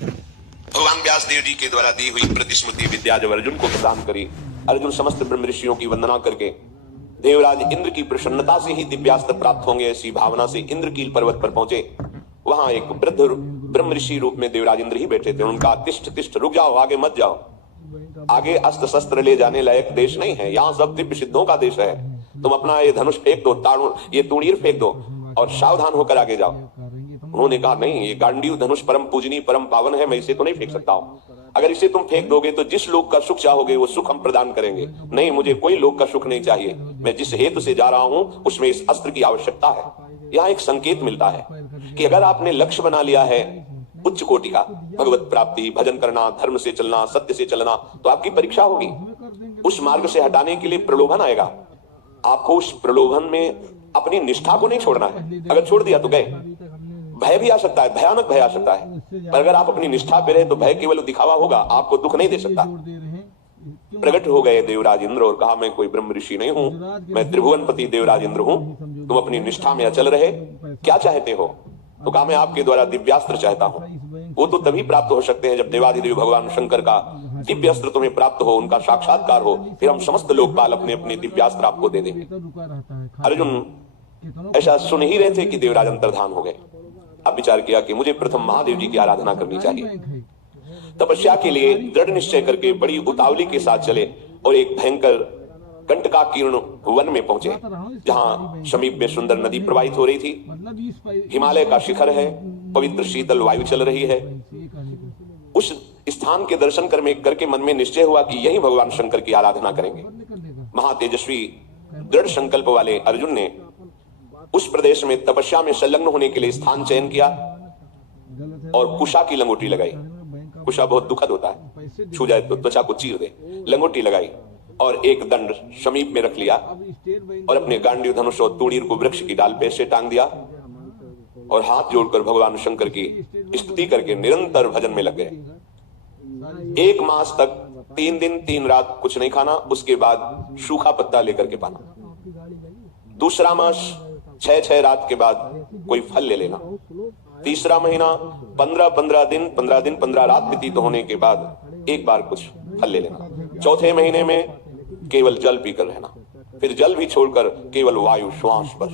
भगवान व्यास देव जी के द्वारा दी हुई प्रतिस्मृति विद्या जब अर्जुन को प्रदान करी, अर्जुन समस्त ब्रह्म ऋषियों की वंदना करके देवराज इंद्र की प्रसन्नता से ही दिव्यास्त्र प्राप्त होंगे ऐसी भावना से इंद्रकील पर्वत पर पहुंचे। वहां एक वृद्ध ब्रह्म ऋषि रूप में देवराज इंद्र ही बैठे थे। उनका तिष्ठ तिष्ठ, रुक जाओ, आगे मत जाओ, आगे अस्त्र शस्त्र ले जाने लायक देश नहीं है, यहाँ सब दिव्य सिद्धों का देश है। तुम अपना ये धनुष फेंक दो, ये तूणीर फेंक दो और सावधान होकर आगे जाओ। उन्होंने कहा नहीं, ये गांडीव धनुष परम पूजनीय परम पावन है, मैं इसे तो नहीं फेंक सकता हूँ। अगर इसे तुम फेंक दोगे तो जिस लोक का सुख चाहोगे वो सुख हम प्रदान करेंगे। नहीं, मुझे कोई लोक का सुख नहीं चाहिए, मैं जिस हेतु से जा रहा हूँ उसमें इस अस्त्र की आवश्यकता है। यहाँ एक संकेत मिलता है कि अगर आपने लक्ष्य बना लिया है उच्च कोटि का, भगवत प्राप्ति, भजन करना, धर्म से चलना, सत्य से चलना, तो आपकी परीक्षा होगी। उस मार्ग से हटाने के लिए प्रलोभन आएगा। आपको उस प्रलोभन में अपनी निष्ठा को नहीं छोड़ना है। अगर छोड़ दिया तो गए। भय भी आ सकता है, भयानक भय आ सकता है, पर अगर आप अपनी निष्ठा पे रहे तो भय केवल दिखावा होगा, आपको दुख नहीं दे सकता। प्रकट हो गए देवराज इंद्र और कहा, मैं कोई ब्रह्म ऋषि नहीं हूँ, मैं त्रिभुवनपति देवराज इंद्र हूँ। तुम अपनी निष्ठा में अचल रहे, क्या चाहते हो? तो कहा, मैं आपके द्वारा दिव्यास्त्र चाहता हूँ। वो तो तभी प्राप्त हो सकते हैं जब देवाधिदेव भगवान शंकर का दिव्यास्त्र तुम्हें प्राप्त हो, उनका साक्षात्कार हो, फिर हम समस्त लोकपाल अपने अपने दिव्यास्त्र आपको दे देंगे। अर्जुन ऐसा सुन ही रहे थे कि देवराज अंतर्धान हो गए। अब विचार किया कि मुझे प्रथम महादेव जी की आराधना करनी चाहिए। तपस्या के लिए दृढ़ निश्चय करके बड़ी उतावली के साथ चले और एक भयंकर कंटकाकीर्ण वन में पहुंचे, जहां समीप में सुंदर नदी प्रवाहित हो रही थी। हिमालय का शिखर है, पवित्र शीतल वायु चल रही है। उस स्थान के दर्शन करके मन में निश्चय हुआ कि यही भगवान शंकर की आराधना करेंगे। महातेजस्वी दृढ़ संकल्प वाले अर्जुन ने उस प्रदेश में तपस्या में संलग्न होने के लिए स्थान चयन किया और कुशा की लंगोटी लगाई। कुशा बहुत दुखद होता है, छू जाए तो त्वचा को चीर दे। लंगोटी लगाई और एक दंड समीप में रख लिया और अपने गांडीव धनुष और तूणीर को वृक्ष की डाल पे से टांग दिया और हाथ जोड़कर भगवान शंकर की स्तुति करके निरंतर भजन में लग गए। 1 मास तक 3 दिन 3 रात कुछ नहीं खाना, उसके बाद सूखा पत्ता लेकर के पाना। दूसरा मास 6 रात के बाद कोई फल ले लेना। तीसरा महीना 15 दिन 15 रात व्यतीत होने के बाद एक बार कुछ फल ले लेना। चौथे महीने में केवल जल पीकर रहना, फिर जल भी छोड़कर केवल वायु श्वास पर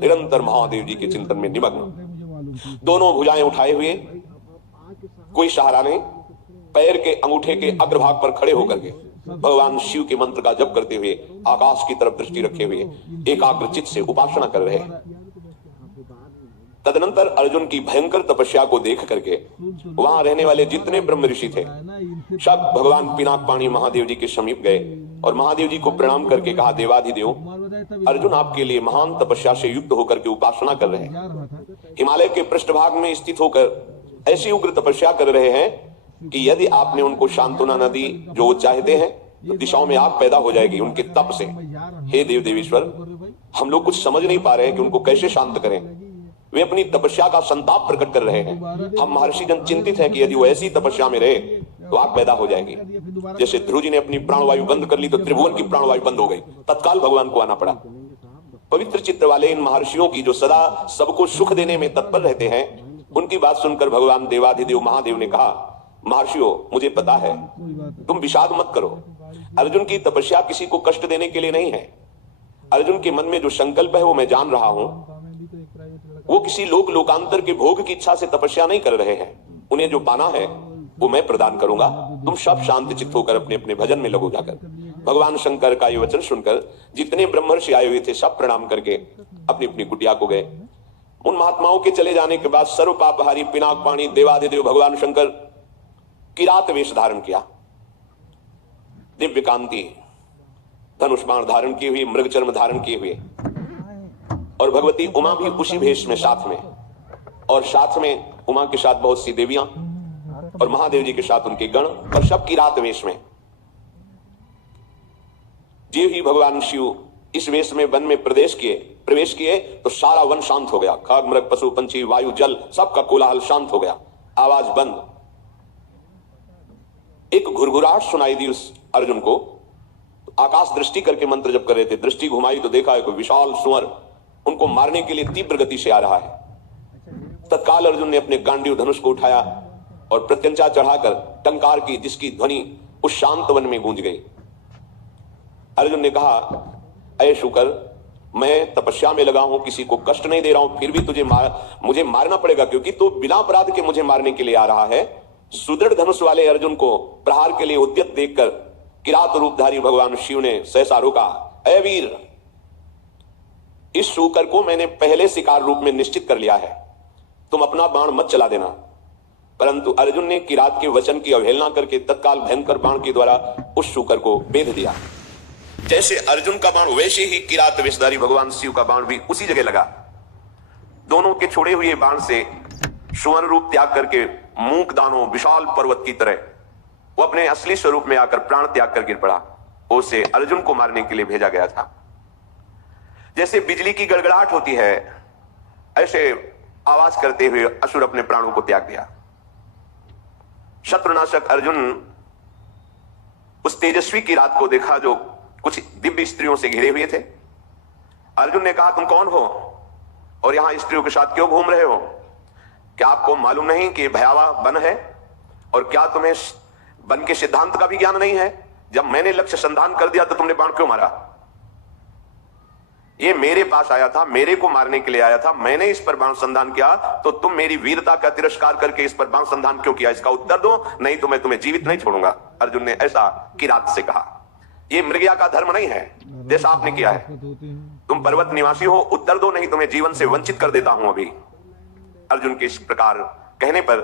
निरंतर महादेव जी के चिंतन में निमग्न। दोनों भुजाएं उठाए हुए, कोई सहारा नहीं, पैर के अंगूठे के अग्रभाग पर खड़े होकर के भगवान शिव के मंत्र का जप करते हुए आकाश की तरफ दृष्टि रखे हुए एकाग्रचित से उपासना कर रहे हैं। तदनंतर अर्जुन की भयंकर तपस्या को देख करके वहां रहने वाले जितने ब्रह्म ऋषि थे सब भगवान पिनाकपाणी महादेव जी के समीप गए और महादेव जी को प्रणाम करके कहा, देवाधिदेव, अर्जुन आपके लिए महान तपस्या से युक्त होकर के उपासना कर रहे हैं। हिमालय के पृष्ठभाग में स्थित होकर ऐसी उग्र तपस्या कर रहे हैं कि यदि आपने उनको शांतना न दी जो वो चाहते हैं तो दिशाओं में आग पैदा हो जाएगी उनके तप से। हे देव देवेश्वर, हम लोग कुछ समझ नहीं पा रहे हैं कि उनको कैसे शांत करें। वे अपनी तपस्या का संताप प्रकट कर रहे हैं। हम महर्षि जन चिंतित हैं कि यदि वो ऐसी तपस्या में रहे तो आग पैदा हो जाएगी। जैसे ध्रुव जी ने अपनी प्राणवायु बंद कर ली तो त्रिभुवन की प्राणवायु बंद हो गई, तत्काल भगवान को आना पड़ा। पवित्र चित्त वाले इन महर्षियों की जो सदा सबको सुख देने में तत्पर रहते हैं, उनकी बात सुनकर भगवान देवाधिदेव महादेव ने कहा, महर्षियों, मुझे पता है, तुम विषाद मत करो। अर्जुन की तपस्या किसी को कष्ट देने के लिए नहीं है। अर्जुन के मन में जो संकल्प है वो मैं जान रहा हूं। वो किसी लोकांतर के भोग की इच्छा से तपस्या नहीं कर रहे हैं। उन्हें जो पाना है वो मैं प्रदान करूंगा। तुम सब शांत चित्त होकर अपने अपने भजन में लगो जाकर। भगवान शंकर का ये वचन सुनकर जितने ब्रह्मर्षि आए हुए थे सब प्रणाम करके अपनी अपनी कुटिया को गए। उन महात्माओं के चले जाने के बाद सर्व पापहारी पिनाकपाणी देवाधिदेव भगवान शंकर किरात वेश धारण किया, दिव्य कांति, धनुष बाण धारण किए हुए, मृग चर्म धारण किए हुए, और भगवती उमा भी उसी भेष में साथ में, और साथ में उमा के साथ बहुत सी देवियां और महादेव जी के साथ उनके गण, और सब किरात वेश में। जे ही भगवान शिव इस वेश में वन में प्रवेश किए तो सारा वन शांत हो गया। खाग मृग पशु पंछी वायु जल सबका कोलाहल शांत हो गया, आवाज बंद। एक घुरघुराहट सुनाई दी उस अर्जुन को। आकाश दृष्टि करके मंत्र जप कर रहे थे, दृष्टि घुमाई तो देखा है कोई विशाल सुअर उनको मारने के लिए तीव्र गति से आ रहा है। तत्काल अर्जुन ने अपने गांडीव धनुष को उठाया और प्रत्यंचा चढ़ाकर टंकार की जिसकी ध्वनि उस शांत वन में गूंज गई। अर्जुन ने कहा, अय शुकर, मैं तपस्या में लगा हूं, किसी को कष्ट नहीं दे रहा हूं, फिर भी मुझे मारना पड़ेगा, क्योंकि तू बिना अपराध के मुझे मारने के लिए आ रहा है। सुदृढ़ धनुष वाले अर्जुन को प्रहार के लिए उद्यत देखकर किरात रूपधारी भगवान शिव ने सहसा रोका, अय वीर, इस शूकर को मैंने पहले शिकार रूप में निश्चित कर लिया है, तुम अपना बाण मत चला देना। परंतु अर्जुन ने किरात के वचन की अवहेलना करके तत्काल भयंकर बाण के द्वारा उस शूकर को बेध दिया। जैसे अर्जुन का बाण वैसे ही किरात वेशधारी भगवान शिव का बाण भी उसी जगह लगा। दोनों के छोड़े हुए बाण से सुवर्ण रूप त्याग करके मूक दानों विशाल पर्वत की तरह वो अपने असली स्वरूप में आकर प्राण त्याग कर गिर पड़ा। उसे अर्जुन को मारने के लिए भेजा गया था। जैसे बिजली की गड़गड़ाहट होती है, ऐसे आवाज करते हुए असुर अपने प्राणों को त्याग दिया। शत्रुनाशक अर्जुन उस तेजस्वी किरात को देखा जो कुछ दिव्य स्त्रियों से घिरे हुए थे। अर्जुन ने कहा, तुम कौन हो और यहां स्त्रियों के साथ क्यों घूम रहे हो? क्या आपको मालूम नहीं कि भयावह वन है? और क्या तुम्हें वन के सिद्धांत का भी ज्ञान नहीं है? जब मैंने लक्ष्य संधान कर दिया तो तुमने बाण क्यों मारा? ये मेरे पास आया था, मेरे को मारने के लिए आया था, मैंने इस पर बाण संधान किया, तो तुम मेरी वीरता का तिरस्कार करके इस पर बाण संधान क्यों किया? इसका उत्तर दो, नहीं तो मैं तुम्हें जीवित नहीं छोड़ूंगा। अर्जुन ने ऐसा किरात से कहा। ये मृगया का धर्म नहीं है जैसा आपने किया है। तुम पर्वत निवासी हो, उत्तर दो, नहीं तुम्हें जीवन से वंचित कर देता हूं अभी। अर्जुन के इस प्रकार कहने पर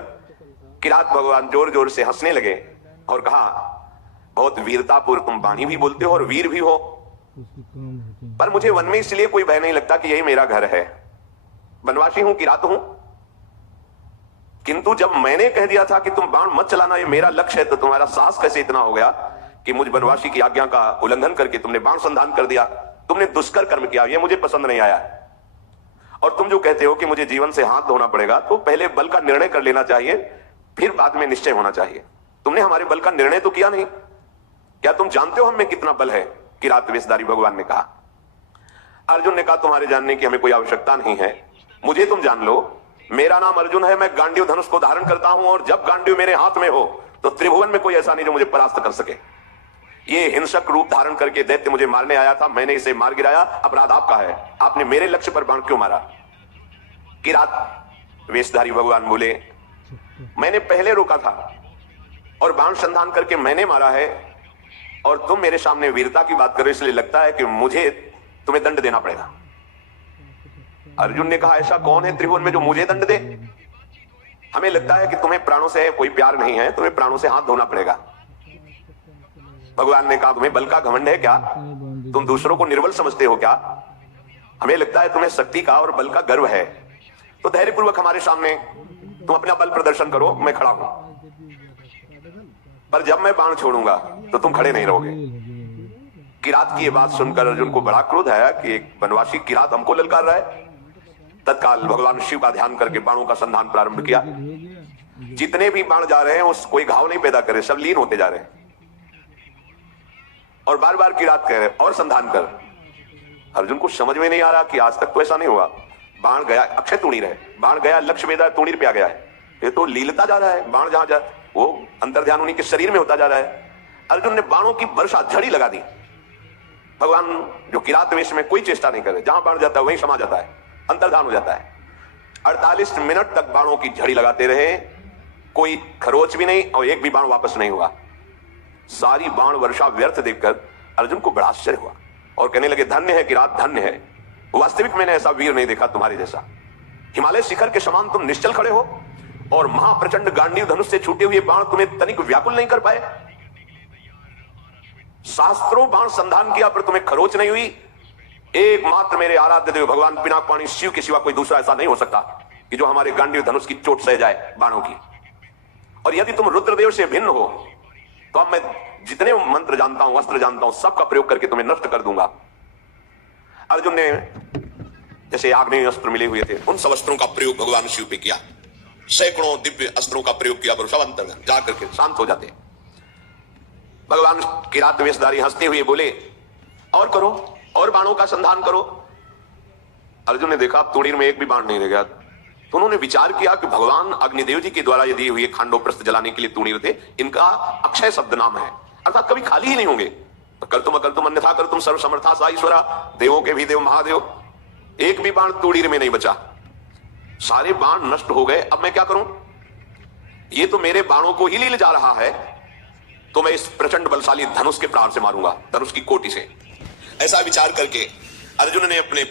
किरात भगवान जोर जोर से हंसने लगे और कहा, बहुत वीरतापूर्व तुम वाणी भी बोलते हो और वीर भी हो, पर मुझे वन में इसलिए कोई भय नहीं लगता कि यही मेरा घर है। वनवासी हूं, किरात हूं, किंतु जब मैंने कह दिया था कि तुम बाण मत चलाना, ये मेरा लक्ष्य है, तो तुम्हारा साहस कैसे इतना हो गया कि मुझ वनवासी की आज्ञा का उल्लंघन करके तुमने बाण संधान कर दिया? तुमने दुष्कर कर्म किया, ये मुझे पसंद नहीं आया। और तुम जो कहते हो कि मुझे जीवन से हाथ धोना पड़ेगा, तो पहले बल का निर्णय कर लेना चाहिए, फिर बाद में निश्चय होना चाहिए। तुमने हमारे बल का निर्णय तो किया नहीं। क्या तुम जानते हो हम में कितना बल है? किरात वेशधारी भगवान ने कहा। अर्जुन ने कहा, तुम्हारे जानने की हमें कोई आवश्यकता नहीं है, मुझे तुम जान लो। मेरा नाम अर्जुन है, मैं गांडीव धनुष को धारण करता हूं, और जब गांडीव मेरे हाथ में हो तो त्रिभुवन में कोई ऐसा नहीं जो मुझे परास्त कर सके। ये हिंसक रूप धारण करके दैत्य मुझे मारने आया था, मैंने इसे मार गिराया, अपराध आपका है। आपने मेरे लक्ष्य पर बाण क्यों मारा? किरात वेशधारी भगवान बोले, मैंने पहले रोका था और बाण संधान करके मैंने मारा है, और तुम मेरे सामने वीरता की बात करो, इसलिए लगता है कि मुझे तुम्हें दंड देना पड़ेगा। अर्जुन ने कहा, ऐसा कौन है त्रिभुवन में जो मुझे दंड दे? हमें लगता है कि तुम्हें प्राणों से कोई प्यार नहीं है, तुम्हें प्राणों से हाथ धोना पड़ेगा। भगवान ने कहा, तुम्हें बल का घमंड है क्या? तुम दूसरों को निर्बल समझते हो क्या? हमें लगता है तुम्हें शक्ति का और बल का गर्व है, तो धैर्यपूर्वक हमारे सामने तुम अपना बल प्रदर्शन करो, मैं खड़ा हूं। पर जब मैं बाण छोड़ूंगा तो तुम खड़े नहीं रहोगे। किरात की ये बात सुनकर अर्जुन को बड़ा क्रोध आया कि एक वनवासी किरात हमको ललकार रहा है। तत्काल भगवान शिव का ध्यान करके बाणों का संधान प्रारंभ किया। जितने भी बाण जा रहे हैं उस कोई घाव नहीं पैदा करे, सब लीन होते जा रहे हैं। और बार बार किरात कह रहे और संधान कर। अर्जुन को समझ में नहीं आ रहा कि आज तक तो ऐसा नहीं हुआ। बाण गया, अक्षय तूणीर है, बाण गया लक्ष्य वेदा तूणीर पे आ गया है। ये तो लीलता जा रहा है, बाण जहां जा वो अंतर्ध्यान उन्हीं के शरीर में होता जा रहा है। अर्जुन ने बाणों की वर्षा झड़ी लगा दी। भगवान जो किरात वेश में कोई चेष्टा नहीं करे, जहां बाण जाता है वहीं समा जाता है, अंतर्धान हो जाता है। 48 मिनट तक बाणों की झड़ी लगाते रहे, कोई खरोच भी नहीं और एक भी बाण वापस नहीं हुआ। सारी बाण वर्षा व्यर्थ देखकर अर्जुन को बड़ा आश्चर्य हुआ और कहने लगे, धन्य है किरात, धन्य है। वास्तविक मैंने ऐसा वीर नहीं देखा तुम्हारे जैसा। हिमालय शिखर के समान तुम निश्चल खड़े हो और महाप्रचंड गांडीव धनुष से छूटे हुए बाण तुम्हें तनिक व्याकुल नहीं कर पाए। शास्त्रों बाण संधान किया पर तुम्हें खरोच नहीं हुई। एकमात्र मेरे आराध्य देव भगवान पिनाकपाणी शिव के सिवा कोई दूसरा ऐसा नहीं हो सकता कि जो हमारे गांडीव धनुष की चोट सह जाए बाणों की। और यदि तुम रुद्रदेव से भिन्न हो तो अब मैं जितने मंत्र जानता हूं, अस्त्र जानता हूं, सबका प्रयोग करके तुम्हें नष्ट कर दूंगा। अर्जुन ने जैसे आग्नेय अस्त्र मिले हुए थे, उन सब अस्त्रों का प्रयोग भगवान शिव पे किया। सैकड़ों दिव्य अस्त्रों का प्रयोग किया, पर सब अंतर जाकर के शांत हो जाते। भगवान किरात वेशधारी हंसते हुए बोले, और करो, और बाणों का संधान करो। अर्जुन ने देखा तूणीर में एक भी बाण नहीं रह गया। तो उन्होंने विचार किया कि भगवान अग्निदेव जी के द्वारा यदि हुए खांडव प्रस्थ जलाने के लिए तूणीर थे, इनका अक्षय शब्द नाम है, अर्थात कभी खाली ही नहीं होंगे। कर तुम अन्यथा कर तुम सर्व समर्था सा ईश्वरा, देवों के भी देव महादेव। एक भी बाण तूणीर में नहीं बचा, सारे बाण नष्ट हो गए। अब मैं क्या करूं? ये तो मेरे बाणों को ही ले जा रहा है, तो मैं इस प्रचंड बलशाली धनुष के प्रहार से मारूंगा, धनुष की कोटि से। ऐसा विचार करके अर्जुन ने अपने